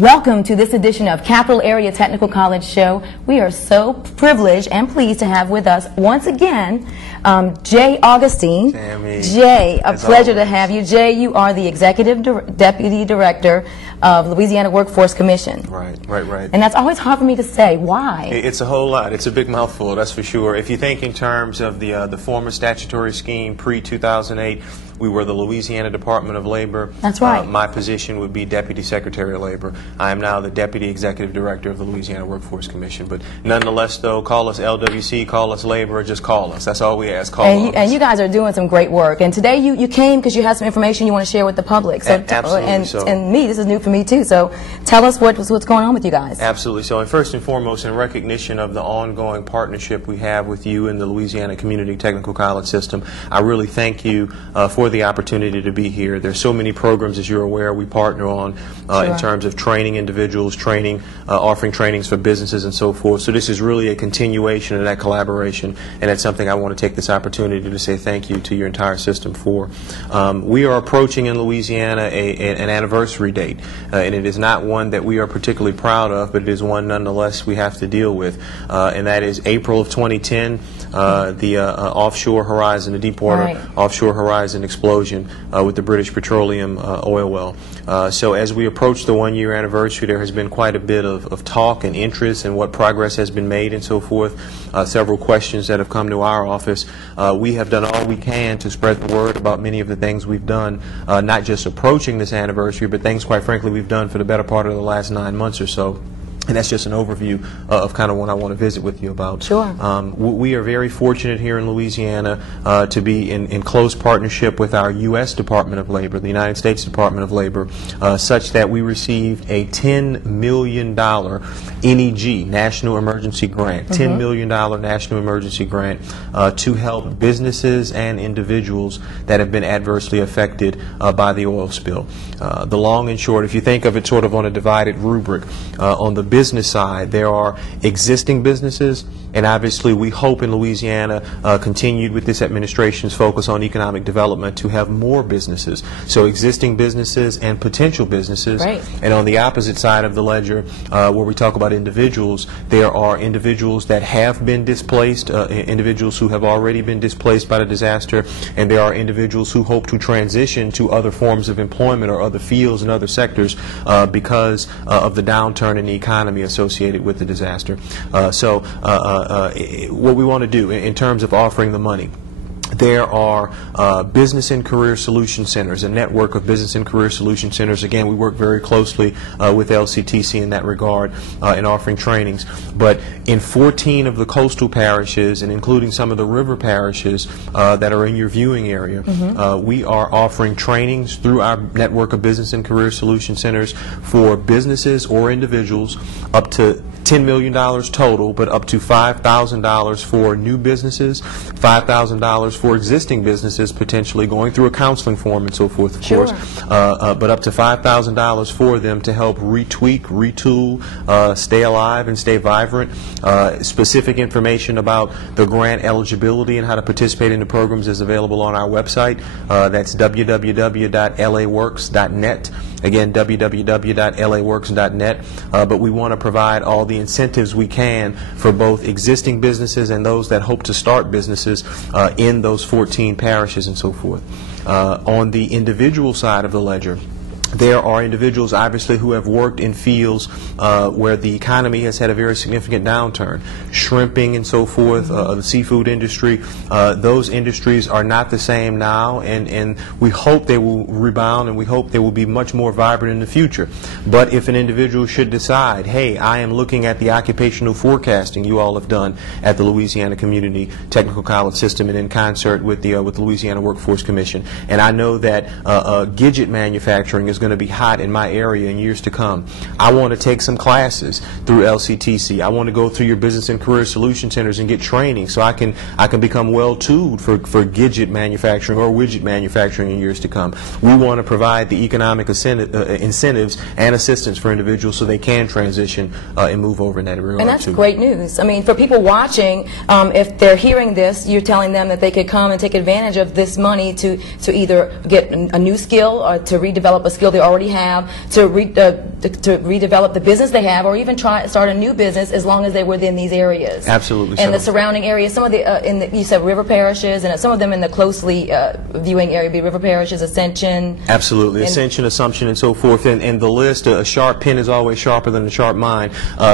Welcome to this edition of Capital Area Technical College Show. We are so privileged and pleased to have with us once again Jay Augustine. Tammy. Jay, a pleasure to have you. Jay, you are the Executive Deputy Director of Louisiana Workforce Commission. Right. And that's always hard for me to say. Why? It's a whole lot. It's a big mouthful, that's for sure. If you think in terms of the former statutory scheme pre-2008, we were the Louisiana Department of Labor. That's right. My position would be Deputy Secretary of Labor. I am now the Deputy Executive Director of the Louisiana Workforce Commission. But nonetheless, though, call us LWC, call us Labor, or just call us. That's all we ask. And you guys are doing some great work. And today you came because you have some information you want to share with the public. So Absolutely. And me, this is new for me too. So tell us what's going on with you guys. Absolutely. So first and foremost, in recognition of the ongoing partnership we have with you in the Louisiana Community Technical College system, I really thank you for the opportunity to be here. There's so many programs, as you're aware, we partner on in terms of training individuals, offering trainings for businesses and so forth. So this is really a continuation of that collaboration, and it's something I want to take this opportunity to say thank you to your entire system for. We are approaching in Louisiana an anniversary date, and it is not one that we are particularly proud of, but it is one nonetheless we have to deal with, and that is April of 2010, the offshore horizon, the Deepwater offshore horizon explosion with the British Petroleum oil well. So as we approach the one-year anniversary, there has been quite a bit of talk and interest in what progress has been made and so forth. Several questions that have come to our office. We have done all we can to spread the word about many of the things we've done, not just approaching this anniversary, but things, quite frankly, we've done for the better part of the last 9 months or so. And that's just an overview of kind of what I want to visit with you about. Sure. We are very fortunate here in Louisiana to be in close partnership with our U.S. Department of Labor, the United States Department of Labor, such that we received a $10 million NEG, National Emergency Grant, $10 million National Emergency Grant to help businesses and individuals that have been adversely affected by the oil spill. The long and short, if you think of it sort of on a divided rubric, on the business side, there are existing businesses, and obviously we hope in Louisiana, continued with this administration's focus on economic development, to have more businesses. So existing businesses and potential businesses. Right. And on the opposite side of the ledger, where we talk about individuals, there are individuals that have been displaced, individuals who have already been displaced by the disaster, and there are individuals who hope to transition to other forms of employment or other fields and other sectors because of the downturn in the economy associated with the disaster. What we want to do in terms of offering the money, there are business and career solution centers, a network of business and career solution centers. Again, we work very closely with LCTC in that regard in offering trainings. But in 14 of the coastal parishes, and including some of the river parishes that are in your viewing area, we are offering trainings through our network of business and career solution centers for businesses or individuals up to $10 million total, but up to $5,000 for new businesses, $5,000 for existing businesses, potentially going through a counseling form and so forth, of course, but up to $5,000 for them to help retweak, retool, stay alive and stay vibrant. Specific information about the grant eligibility and how to participate in the programs is available on our website. That's www.laworks.net. Again, www.laworks.net. But we want to provide all the incentives we can for both existing businesses and those that hope to start businesses in those 14 parishes and so forth. On the individual side of the ledger, there are individuals, obviously, who have worked in fields where the economy has had a very significant downturn. Shrimping and so forth, the seafood industry, those industries are not the same now, and we hope they will rebound, and we hope they will be much more vibrant in the future. But if an individual should decide, hey, I am looking at the occupational forecasting you all have done at the Louisiana Community Technical College system and in concert with the Louisiana Workforce Commission, and I know that gidget manufacturing is going to be hot in my area in years to come. I want to take some classes through LCTC. I want to go through your business and career solution centers and get training so I can become well tooled for gidget manufacturing or widget manufacturing in years to come. We want to provide the economic incentives and assistance for individuals so they can transition and move over in that regard. And that's great news. I mean, for people watching, if they're hearing this, you're telling them that they could come and take advantage of this money to either get a new skill or to redevelop a skill they already have, to to redevelop the business they have, or even start a new business as long as they're within these areas. Absolutely. And the surrounding areas, some of the, you said river parishes, and some of them in the closely viewing area, be river parishes, Ascension. Absolutely. Ascension, Assumption, and so forth. And the list, a sharp pen is always sharper than a sharp mind.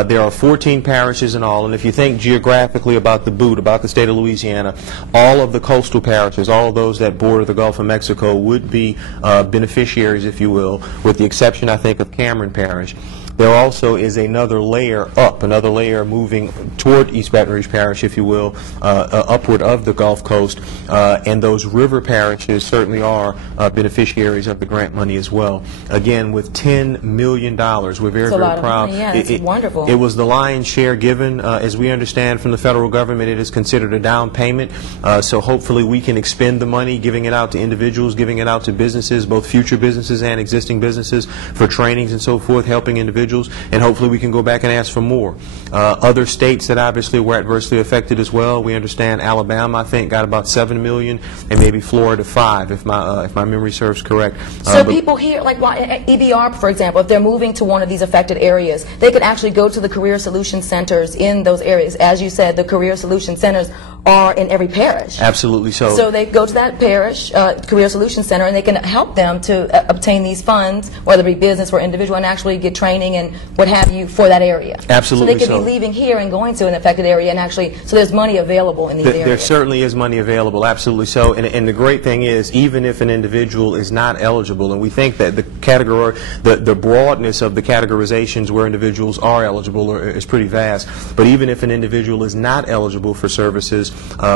There are 14 parishes in all, and if you think geographically about the boot, about the state of Louisiana, all of the coastal parishes, all of those that border the Gulf of Mexico would be beneficiaries, if you will, with the exception, I think, of Cameron Parish. There also is another layer up, another layer moving toward East Baton Rouge Parish, if you will, upward of the Gulf Coast, and those river parishes certainly are beneficiaries of the grant money as well. Again, with $10 million, we're very, very proud. Yeah, it's wonderful. It was the lion's share given. As we understand from the federal government, it is considered a down payment, so hopefully we can expend the money, giving it out to individuals, giving it out to businesses, both future businesses and existing businesses, for trainings and so forth, helping individuals. And hopefully we can go back and ask for more. Other states that obviously were adversely affected as well, we understand Alabama, I think, got about $7 million, and maybe Florida $5, if my memory serves correct. So people here, like EBR, for example, if they're moving to one of these affected areas, they could actually go to the Career Solution Centers in those areas. As you said, the Career Solution Centers are in every parish. Absolutely so. So they go to that parish, Career Solution Center, and they can help them to obtain these funds, whether it be business or individual, and actually get training and what have you for that area. Absolutely. So they could be leaving here and going to an affected area, and actually, so there's money available in these areas. There certainly is money available, absolutely so. And the great thing is, even if an individual is not eligible, and we think that the category, the broadness of the categorizations where individuals are eligible is pretty vast, but even if an individual is not eligible for services,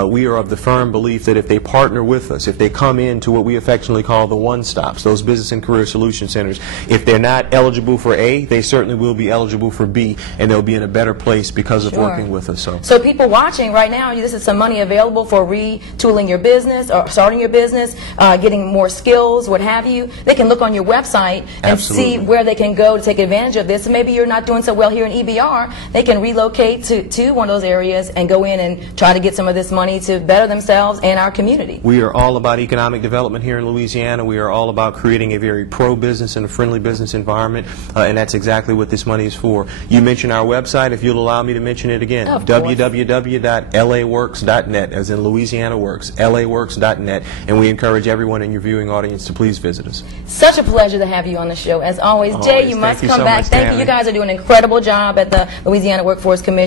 we are of the firm belief that if they partner with us, if they come into what we affectionately call the one-stops, those business and career solution centers, if they're not eligible for A, they certainly will be eligible for B, and they'll be in a better place because of working with us. So people watching right now, this is some money available for retooling your business or starting your business, getting more skills, what have you. They can look on your website and see where they can go to take advantage of this. So maybe you're not doing so well here in EBR. They can relocate to one of those areas and go in and try to get some of this money to better themselves and our community. We are all about economic development here in Louisiana. We are all about creating a very pro-business and a friendly business environment, and that's exactly what this money is for. You mentioned our website. If you'll allow me to mention it again, www.laworks.net, as in Louisiana Works, laworks.net, and we encourage everyone in your viewing audience to please visit us. Such a pleasure to have you on the show, as always. Jay, you must come back. Thank you. You guys are doing an incredible job at the Louisiana Workforce Commission.